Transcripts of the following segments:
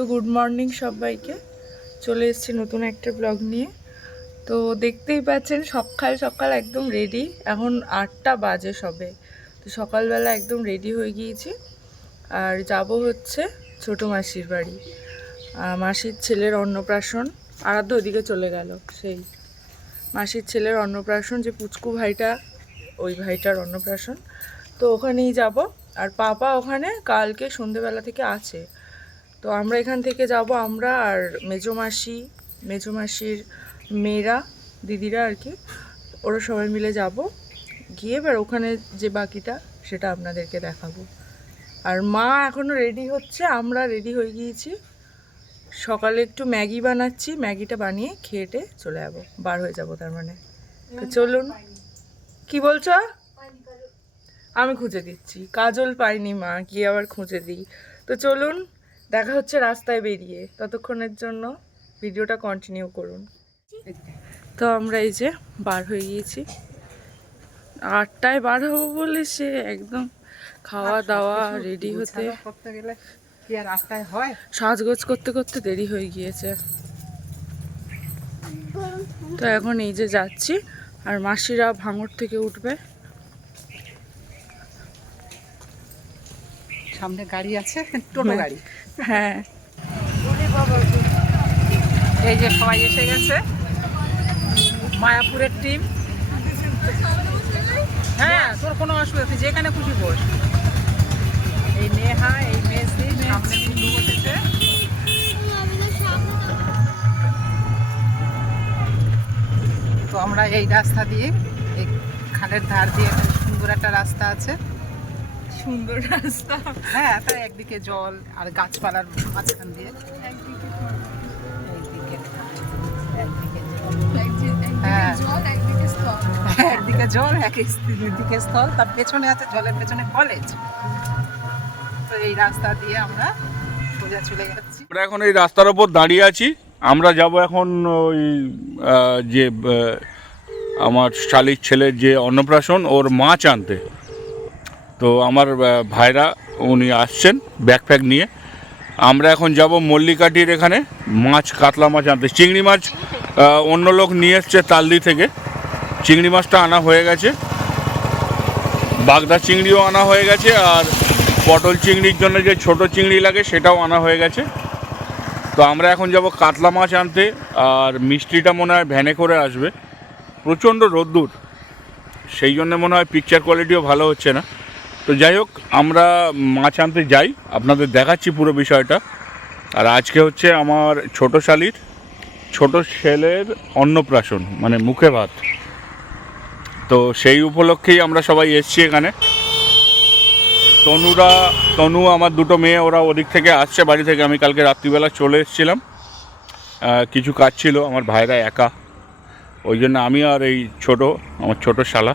তো good morning সবাইকে, চলে এসেছি নতুন একটা ব্লগ নিয়ে। তো দেখতেই পাচ্ছেন সকাল সকাল একদম রেডি, এখন 8টা বাজে সবে। তো সকালবেলা একদম রেডি হয়ে গিয়েছি আর যাব হচ্ছে ছোটো মাসির বাড়ি। মাসির ছেলের অন্নপ্রাশন। আরাধ্য ওদিকে চলে গেল, সেই মাসির ছেলের অন্নপ্রাশন, যে পুচকু ভাইটা, ওই ভাইটার অন্নপ্রাশন। তো ওখানেই যাব। আর পাপা ওখানে কালকে সন্ধেবেলা থেকে আছে। তো আমরা এখান থেকে যাব, আমরা আর মেজো মাসির মেয়েরা, দিদিরা আর কি, ওরা সবাই মিলে যাব। গিয়ে এবার ওখানে যে বাকিটা সেটা আপনাদেরকে দেখাবো। আর মা এখনও রেডি হচ্ছে, আমরা রেডি হয়ে গিয়েছি। সকালে একটু ম্যাগি বানাচ্ছি, ম্যাগিটা বানিয়ে খেয়েটে চলে যাবো, বার হয়ে যাব তার মানে। তো চলুন। কি বলছো? আমি খুঁজে দিচ্ছি, কাজল পাইনি মা, গিয়ে আবার খুঁজে দিই। তো চলুন, দেখা হচ্ছে রাস্তায় বেরিয়ে। ততক্ষণের জন্য ভিডিওটা কন্টিনিউ করুন। তো আমরা এই যে বার হয়ে গিয়েছি, 8টায় বার হবো বলে সে একদম খাওয়া দাওয়া রেডি হতে গেলে কি আর রাস্তায় হয়, সাজগোজ করতে করতে দেরি হয়ে গিয়েছে। তো এখন এই যে যাচ্ছি, আর মাসিরা ভাঙড় থেকে উঠবে। সামনে গাড়ি আছে, টোটো গাড়ি। হ্যাঁ, এই যে সবাই এসে গেছে, মায়াপুরের টিম। হ্যাঁ, তোর কোনো অসুবিধা নেই, যেখানে খুশি বস। এই নেহা, এই মেসি, সামনে মিলু বসেছে। তো আমরা এই রাস্তা দিয়ে, এই খালের ধার দিয়ে সুন্দর একটা রাস্তা আছে। সুন্দর রাস্তা। হ্যাঁ, তার একদিকে জল আর গাছপালার মাঝখান দিয়ে, একদিকে জল একদিকে স্থল, তার পেছনে আছে, জলের পেছনে কলেজ। তো এই রাস্তা দিয়ে আমরা সোজা চলে যাচ্ছি। আমরা এখন এই রাস্তার ওপর দাঁড়িয়ে আছি। আমরা যাব এখন ওই যে আমার শালির ছেলের যে অন্নপ্রাশন, ওর মাছ আনতে। তো আমার ভাইরা উনি আসছেন ব্যাকপ্যাক নিয়ে। আমরা এখন যাব মল্লিকাটির এখানে মাছ, কাতলা মাছ আনতে। চিংড়ি মাছ অন্য লোক নিয়ে এসছে তালদি থেকে, চিংড়ি মাছটা আনা হয়ে গেছে, বাগদা চিংড়িও আনা হয়ে গেছে, আর পটল চিংড়ির জন্য যে ছোট চিংড়ি লাগে সেটাও আনা হয়ে গেছে। তো আমরা এখন যাব কাতলা মাছ আনতে, আর মিষ্টিটা মনে হয় ভ্যানে করে আসবে। প্রচণ্ড রোদ্দুর, সেই জন্য মনে হয় পিকচার কোয়ালিটিও ভালো হচ্ছে না। তো যাই হোক, আমরা মাছ আনতে যাই, আপনাদের দেখাচ্ছি পুরো বিষয়টা। আর আজকে হচ্ছে আমার ছোট শালির ছোট ছেলের অন্নপ্রাশন, মানে মুখে ভাত। তো সেই উপলক্ষেই আমরা সবাই এসছি এখানে। তনু, আমার দুটো মেয়ে, ওরা ওদিক থেকে আসছে বাড়ি থেকে। আমি কালকে রাত্রিবেলা চলে এসেছিলাম, কিছু কাজ ছিল, আমার ভাইরা একা, ওই জন্য আমি আর এই আমার ছোট শালা,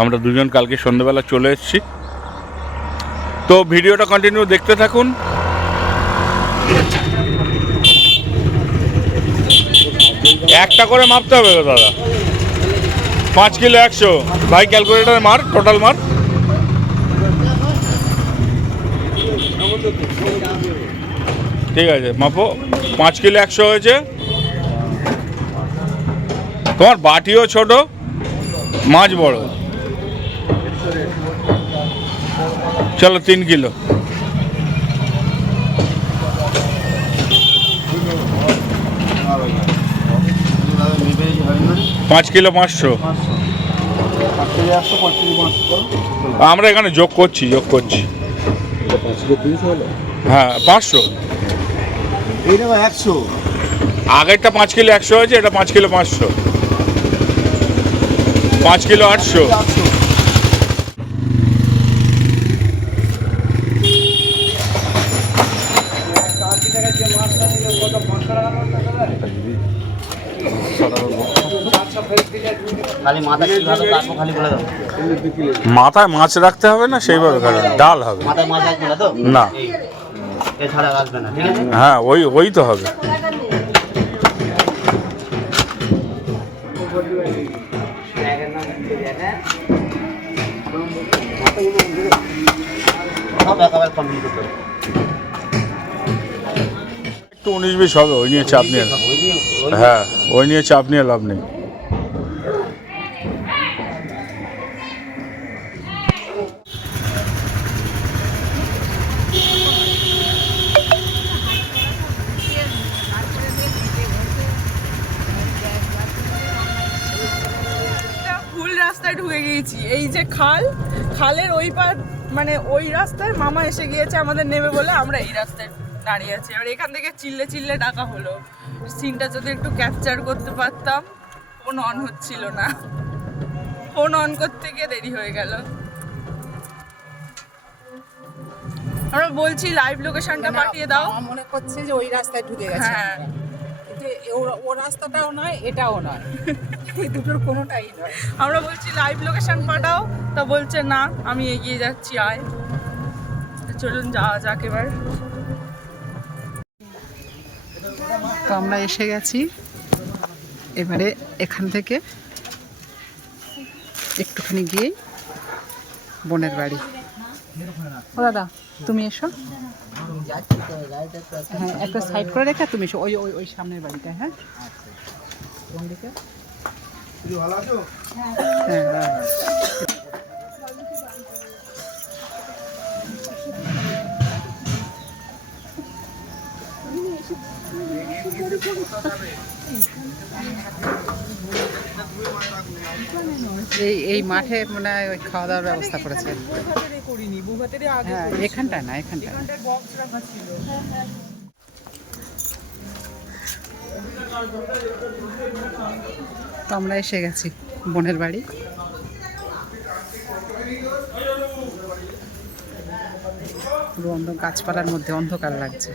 আমরা দুজন কালকে সন্ধ্যেবেলা চলে এসেছি। তো ভিডিওটা কন্টিনিউ দেখতে থাকুন। একটা করে মাপতে হবে গো দাদা, 5 কিলো 100। ভাই ক্যালকুলেটারে মার, টোটাল মার। ঠিক আছে, মাপো। 5 কিলো 100 হয়েছে। তোমার বাটিও ছোট, মাছ বড়। চলো 3 কিলো। 5 কিলো 500। আমরা এখানে যোগ করছি। হ্যাঁ, 500। আগেরটা 5 কিলো 100 হয়েছে, এটা 5 কিলো 500। 5 কিলো 800। মাথায় মাছ রাখতে হবে না, সেইভাবে ডাল হবে না। হ্যাঁ, ওই তো হবে। একটু 19-20 হবে, ওই নিয়ে চাপ নিয়ে, হ্যাঁ ওই নিয়ে চাপ নিয়ে লাভ নেই। ভুল রাস্তায় ঢুকে গিয়েছি। এই যে খালের ওই পার, মানে ওই রাস্তায় মামা এসে গিয়েছে আমাদের নেবে বলে আমরা এই রাস্তায় দাঁড়িয়ে আছি। আর এখান থেকে চিল্লে চিল্লে ডাকা হলো। সিনটা যদি একটু ক্যাপচার করতে পারতাম। ফোন অন হচ্ছিল না, ফোন অন করতে গিয়ে দেরি হয়ে গেল। আমরা বলছি লাইভ লোকেশনটা পাঠিয়ে দাও। আমার মনে করছে যে ওই রাস্তায় ঢুকে গেছে, হ্যাঁ কিন্তু ও রাস্তাটাও নয়, এটাও নয়, এই দুটোর কোনোটাই নয়। আমরা বলছি লাইভ লোকেশন পাঠাও, তা বলছে না আমি এগিয়ে যাচ্ছি, আয়। তো চলুন যাওয়া যাক এবার। তো আমরা এসে গেছি, এবারে এখান থেকে একটুখানি গিয়ে বোনের বাড়ি। ও দাদা তুমি এসো, হ্যাঁ একটা সাইড করে রেখে তুমি এসো, ওই ওই ওই সামনের বাড়িটা। হ্যাঁ হ্যাঁ হ্যাঁ। এই মাঠে মনে হয় ওই খাওয়া দাওয়ার ব্যবস্থা করেছে। হ্যাঁ এখানটায় না, এখানটায় না। তো আমরা এসে গেছি বোনের বাড়ি। পুরো গাছপালার মধ্যে অন্ধকার লাগছে।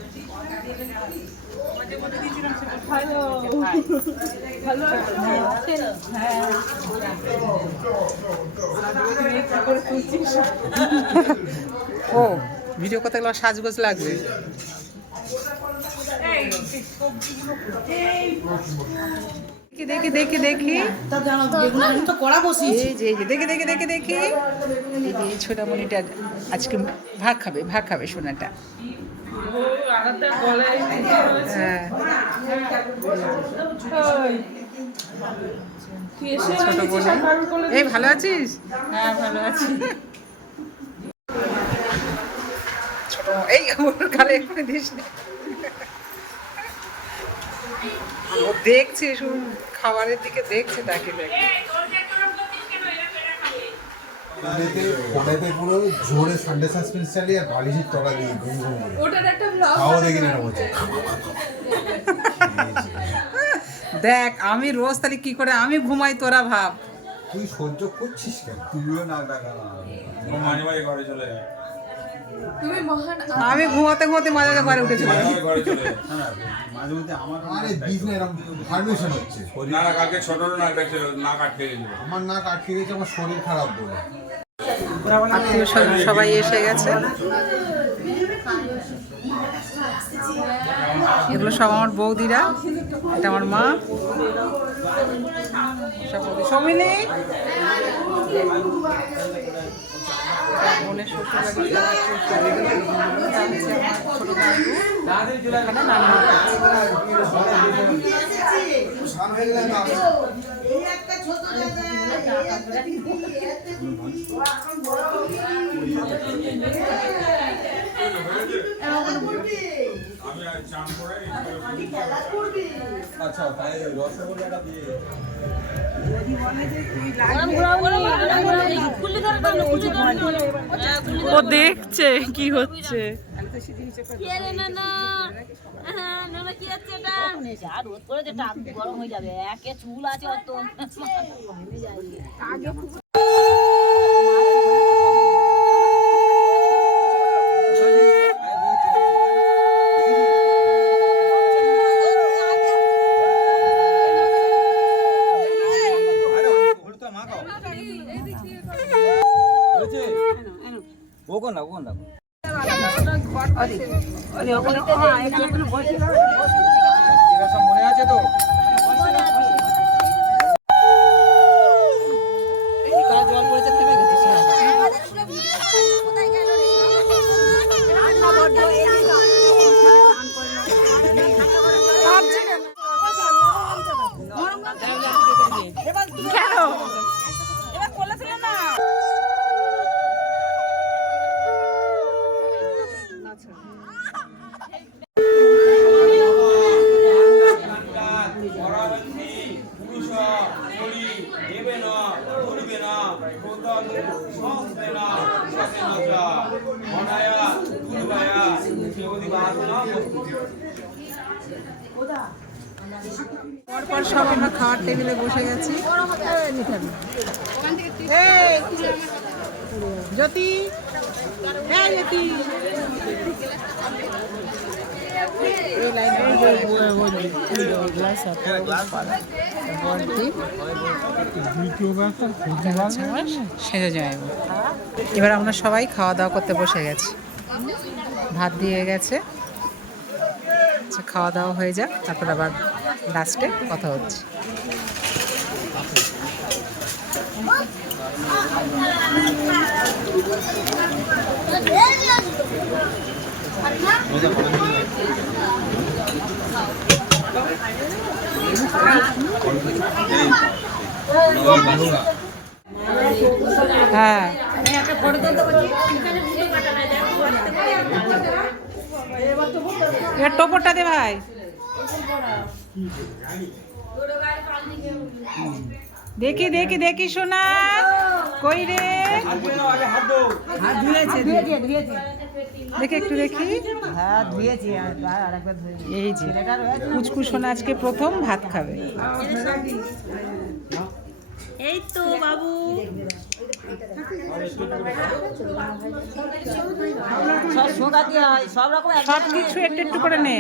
ও ভিডিও করতে গেলে সাজগোজ লাগবে। দেখি দেখি দেখি দেখি দেখি দেখি দেখি দেখি এই ছোটামণিটা আজকে ভাগ খাবে সোনাটা। হ্যাঁ ছোট বোন, এই ভালো আছিস? হ্যাঁ ভালো আছি। ছোট এই গালে এখানে দিস না। ও দেখছে শুধু খাবারের দিকে দেখছে, তাকে ফোনেতে পুরো জোরে সানডে সাসপেন্স চালিয়ে আর বালিশের তলা দিয়ে ঘুম ঘুম করে ওটার একটা ব্লগ খাওয়া দেখি না হচ্ছে। দেখ আমি রোজ তাহলে কি করে আমি ঘুমাই, তোরা ভাব। তুই সহ্য করছিস কেন? তুইও না ডাকা না, মাঝে মাঝে ঘরে চলে যায়, আমি ঘুমাতে ঘুমাতে মাঝে মাঝে ঘরে উঠেছিল। ঘরে চলে যায়। মাঝে মধ্যে আমার বিজনে এরকম ফার্মেশন হচ্ছে। না কালকে ছোটর নাক ডাকছিল, নাক আটকে গেছিল। আমার নাক আটকে গেছে, আমার শরীর খারাপ বলে। আত্মীয় স্বজন সবাই এসে গেছে। এগুলো সব আমার বৌদিরা, এটা আমার মা, সব বৌদি সমিলি বোনের শ্বশুর আচ্ছা তাই রসগোল্লাটা দিয়ে ও দেখছে কি হচ্ছে। গরম হয়ে যাবে, একে চুল আছে অত মনে আছে তো? জল পড়েছে, থেমে গেছিস। পরপর সব আমরা খাওয়ার টেবিলে বসে গেছি। এই, জ্যোতি, এই জ্যোতি। এই লাইনে সেজে যায়। এবার আমরা সবাই খাওয়া দাওয়া করতে বসে গেছি। ভাত দিয়ে গেছে, আচ্ছা খাওয়া দাওয়া হয়ে যাক, তারপর আবার লাস্টে কথা হচ্ছে। হ্যাঁ, এবার টোপরটা দে ভাই। দেখি দেখি দেখি শোনা, কই রে? দেখি একটু দেখি। এই যে কুচকু সোনা আজকে প্রথম ভাত খাবে। এই তো বাবু, সব সোগা দেওয়া হয়, সব রকম সব কিছু একটু একটু করে নে।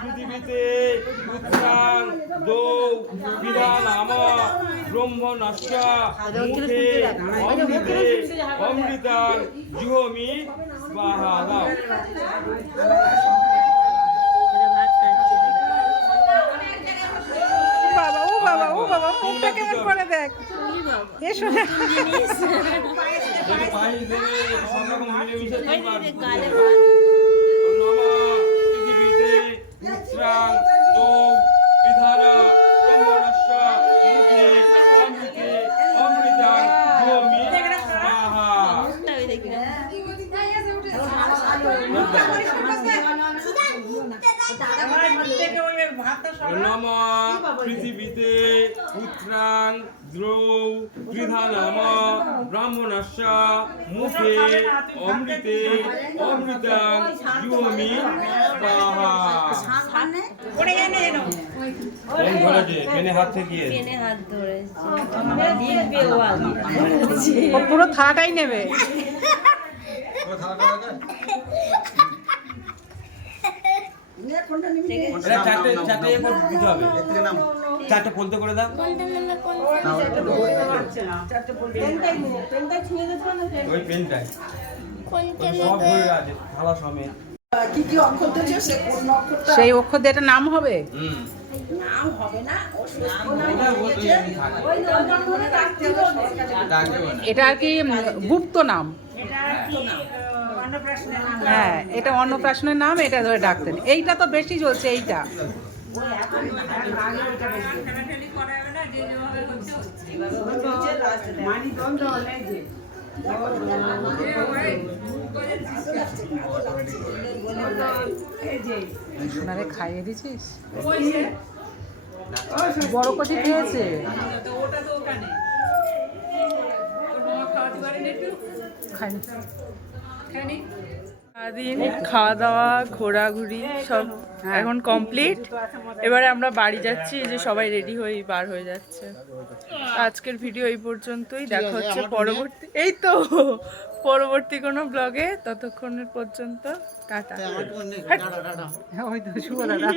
পৃথিবীতে উত্থান দৌ বিধান আমা ব্রহ্ম নস্যা মুখে অমৃতে অমৃতাং জুহমি স্বাহা। দাও বাবা, ও বাবা, ও বাবা, মুখটা কেমন করে দেখ। এ শোনা, পানি দেবে, সব রকম মিলেমিশে থাকবা। গালে পৃথিবীতে উত্থান দৌ বিধান ব্রহ্ম নস্যা মুখে অমৃতে অমৃতাং জুহমি স্বাহা। নমা পৃথিবীতে পুত্রাং দ্রৌ ত্রিধানামা ব্রাহ্মণস্যা মুখে অমৃতে অমৃতাং জুহমি স্বাহা। হাত থেকে ও পুরো থালাটাই নেবে। চারটে চারটে দিতে হবে, চারটে ফলতে করে দাও। ওই পেনটাই সব ভরে আছে থালা সমেত। সেই অক্ষর দিয়ে এটা নাম হবে। এটা আর কি গুপ্ত নাম। হ্যাঁ, এটা অন্নপ্রাশনের নাম, এটা ধরে ডাকতেন। এইটা তো বেশি চলছে এইটা। সোনারে খাইয়ে দিছিস? বড় কচি খেয়েছে। সারাদিন খাওয়া দাওয়া ঘোরাঘুরি সব এখন কমপ্লিট। এবারে আমরা বাড়ি যাচ্ছি, এই যে সবাই রেডি হয়ে বার হয়ে যাচ্ছে। আজকের ভিডিও এই পর্যন্তই, দেখা হচ্ছে পরবর্তী কোনো ব্লগে। ততক্ষণের পর্যন্ত টাটা। ওই তো শুভ দাদা,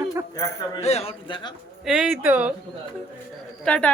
এই তো টাটা।